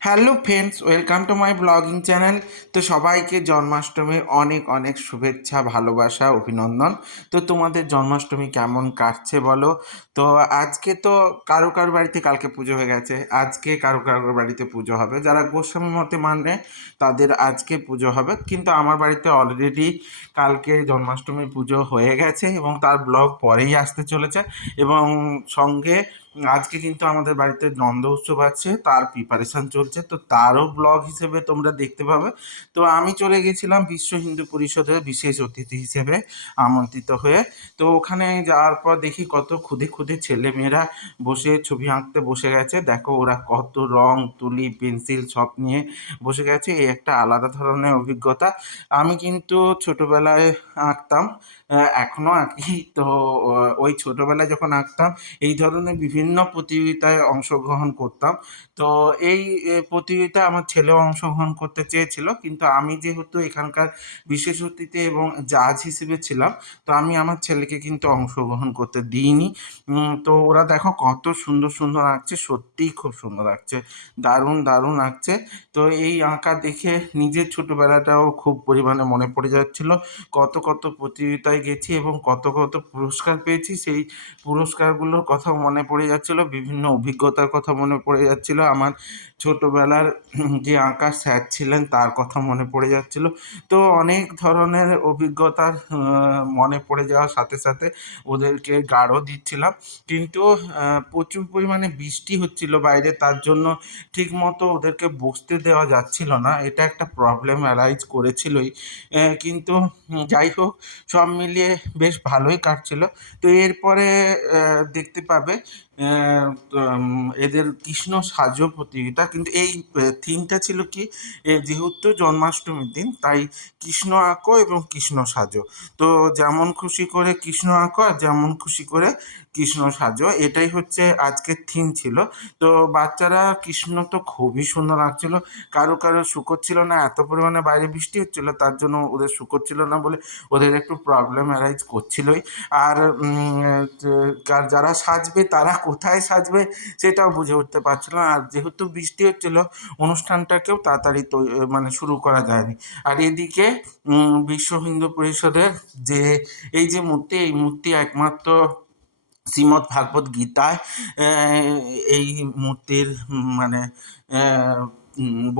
Hello friends, welcome to my blogging channel. তো সবাইকে জন্মাষ্টমীর অনেক অনেক শুভেচ্ছা, ভালোবাসা, অভিনন্দন। তো তোমাদের জন্মাষ্টমী কেমন কাটছে বলো? তো আজকে তো কারও কারও বাড়িতে কালকে পুজো হয়ে গেছে। আজকে কারও কারও বাড়িতে পুজো হবে। যারা গোস্বামী মতে মানে তাদের আজকে পুজো হবে। কিন্তু আমার বাড়িতে অলরেডি কালকে জন্মাষ্টমী পুজো হয়ে গেছে এবং তার ব্লগ পরেই আসতে চলেছে। এবং সঙ্গে আজকে কিন্তু আমাদের বাড়িতে নন্দ উৎসব আছে, তার প্রিপারেশন চলছে, তো তারও ব্লগ হিসেবে তোমরা দেখতে পাবে। তো আমি চলে গেছিলাম বিশ্ব হিন্দু পরিষদের বিশেষ অতিথি হিসেবে আমন্ত্রিত হয়ে। তো ওখানে যাওয়ার পর দেখি কত খুদে খুদে ছেলেমেয়েরা বসে ছবি আঁকতে বসে গেছে। দেখো ওরা কত রং, তুলি, পেন্সিল সব নিয়ে বসে গেছে। এই একটা আলাদা ধরনের অভিজ্ঞতা। আমি কিন্তু ছোটোবেলায় আঁকতাম এখনও আঁকি। তো ওই ছোটোবেলায় যখন আঁকতাম, এই ধরনের বিভিন্ন প্রতিযোগিতায় অংশগ্রহণ করতাম। তো এই প্রতিযোগিতায় আমার ছেলেও অংশগ্রহণ করতে চেয়েছিল। কিন্তু আমি যেহেতু এখানকার বিশেষ এবং জাজ হিসেবে ছিলাম, তো আমি আমার ছেলেকে কিন্তু অংশগ্রহণ করতে দিইনি। তো ওরা দেখো কত সুন্দর সুন্দর আঁকছে, সত্যিই খুব সুন্দর আঁকছে, দারুণ দারুণ আঁকছে। তো এই আঁকা দেখে নিজের ছোটোবেলাটাও খুব পরিমাণে মনে পড়ে যাচ্ছিল। কত কত প্রতিযোগিতায় গেছি এবং কত কত পুরস্কার পেয়েছি, সেই পুরস্কারগুলোর কথাও মনে পড়ে যাচ্ছিল, বিভিন্ন অভিজ্ঞতার কথা মনে পড়ে যাচ্ছিল, আমার ছোটোবেলার যে আঁকার স্যার ছিলেন তার কথা মনে পড়ে যাচ্ছিল। তো অনেক ধরনের অভিজ্ঞতার মনে পড়ে যাওয়ার সাথে সাথে ওদেরকে গাঢ় দিচ্ছিলাম। কিন্তু প্রচুর পরিমাণে বৃষ্টি হচ্ছিল বাইরে, তার জন্য ঠিকমতো ওদেরকে বসতে দেওয়া যাচ্ছিল না। এটা একটা প্রবলেম অ্যারাইজ করেছিলই। কিন্তু যাই হোক, সব মিলিয়ে বেশ ভালোই কাটছিল। তো এরপরে দেখতে পাবে এদের কৃষ্ণ সাজো প্রতিযোগিতা, কিন্তু এই থিমটা ছিল কি? যেহেতু জন্মাষ্টমীর দিন, তাই কৃষ্ণ আঁকো এবং কৃষ্ণ সাজো। তো যেমন খুশি করে কৃষ্ণ আঁকো আর যেমন খুশি করে কৃষ্ণ সাজো, এটাই হচ্ছে আজকের থিম ছিল। তো বাচ্চারা কৃষ্ণ তো খুবই সুন্দর আঁকছিল। কারও কারও শুকর ছিল না, এত পরিমাণে বাইরে বৃষ্টি হচ্ছিল, তার জন্য ওদের শুকোচ্ছিল না বলে ওদের একটু প্রবলেম অ্যারাইজ করছিলই। আর যারা সাজবে তারা কোথায় সাজবে সেটাও বুঝে উঠতে পারছিল না। আর যেহেতু বৃষ্টি হচ্ছিল, অনুষ্ঠানটাকেও তাড়াতাড়ি মানে শুরু করা যায়নি। আর এদিকে বিশ্ব হিন্দু পরিষদের যে, এই যে মূর্তি, এই মূর্তি একমাত্র শ্রীমৎ ভাগবত গীতায় এই মূর্তির মানে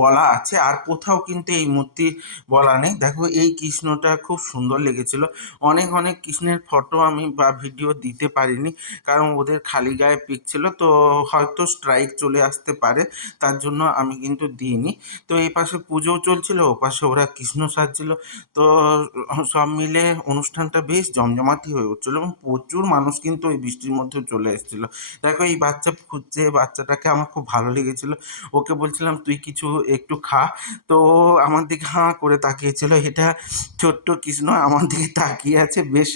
বলা আছে। আর কোথাও কিন্তু এই মূর্তি বলা নেই। দেখো, এই কৃষ্ণটা খুব সুন্দর লেগেছিল। অনেক অনেক কৃষ্ণের ফটো আমি বা ভিডিও দিতে পারিনি, কারণ ওদের খালি গায়ে পিক ছিল। তো হয়তো স্ট্রাইক চলে আসতে পারে, তার জন্য আমি কিন্তু দিইনি। তো এই পাশে পুজোও চলছিল, ও পাশে ওরা কৃষ্ণ সাজছিল। তো সব মিলে অনুষ্ঠানটা বেশ জমজমাটি হয়ে উঠছিল এবং প্রচুর মানুষ কিন্তু ওই বৃষ্টির মধ্যে চলে এসেছিল। দেখো, এই বাচ্চা খুঁজছে, বাচ্চাটাকে আমার খুব ভালো লেগেছিলো। ওকে বলছিলাম, তুই কিছু একটু খা। তো আমার দিকে হাঁ করে তাকিয়েছিল। এটা ছোট্ট কৃষ্ণ আমার দিকে তাকিয়ে আছে। বেশ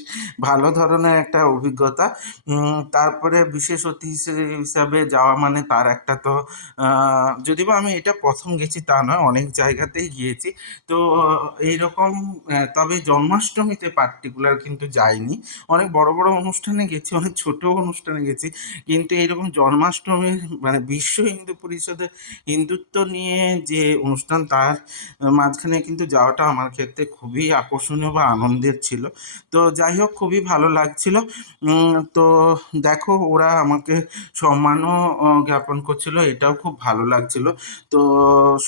ভালো ধরনের একটা অভিজ্ঞতা। তারপরে বিশেষ অতিথি হিসাবে যাওয়া মানে তার একটা তো যদি বা আমি এটা প্রথম গেছি তা নয়, অনেক জায়গাতেই গিয়েছি। তো এইরকম তবে জন্মাষ্টমীতে পার্টিকুলার কিন্তু যাইনি। অনেক বড় বড় অনুষ্ঠানে গেছি, অনেক ছোট অনুষ্ঠানে গেছি। কিন্তু এইরকম জন্মাষ্টমীর মানে বিশ্ব হিন্দু পরিষদের হিন্দুত্ব নিয়ে যে অনুষ্ঠান, তার মাঝখানে কিন্তু যাওয়াটা আমার ক্ষেত্রে খুবই আকর্ষণীয় বা আনন্দের ছিল। তো যাই হোক, খুবই ভালো লাগছিল। তো দেখো, ওরা আমাকে সম্মানও জ্ঞাপন করছিল, এটাও খুব ভালো লাগছিল। তো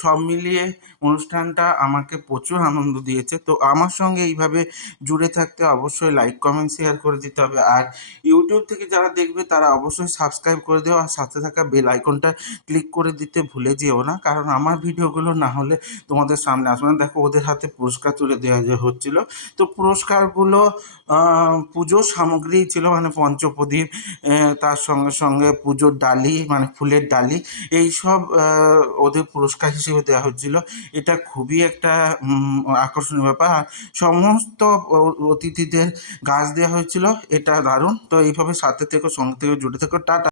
সব মিলিয়ে অনুষ্ঠানটা আমাকে প্রচুর আনন্দ দিয়েছে। তো আমার সঙ্গে এইভাবে জুড়ে থাকতে অবশ্যই লাইক কমেন্ট শেয়ার করে দিতে হবে। আর ইউটিউব থেকে যারা দেখবে, তারা অবশ্যই সাবস্ক্রাইব করে দেওয়া আর সাথে থাকা বেল আইকনটা ক্লিক করে দিতে ভুলে যেও না। কারণ আমার ভিডিওগুলো না হলে তোমাদের সামনে আসবে না। দেখো, ওদের হাতে পুরস্কার তুলে দেওয়া যে হচ্ছিল। তো পুরস্কারগুলো পুজোর সামগ্রী ছিল মানে পঞ্চপ্রদীপ তার সঙ্গে সঙ্গে পুজোর ডালি মানে ফুলের ডালি, এই সব ওদের পুরস্কার হিসেবে দেওয়া হচ্ছিল। এটা খুবই একটা আকর্ষণীয় ব্যাপার। আর সমস্ত অতিথিদের গাছ দেওয়া হয়েছিল। এটা দারুণ। তো এইভাবে সাথে থেকো, সঙ্গে থেকে, জুড়ে থেকো। টাটা।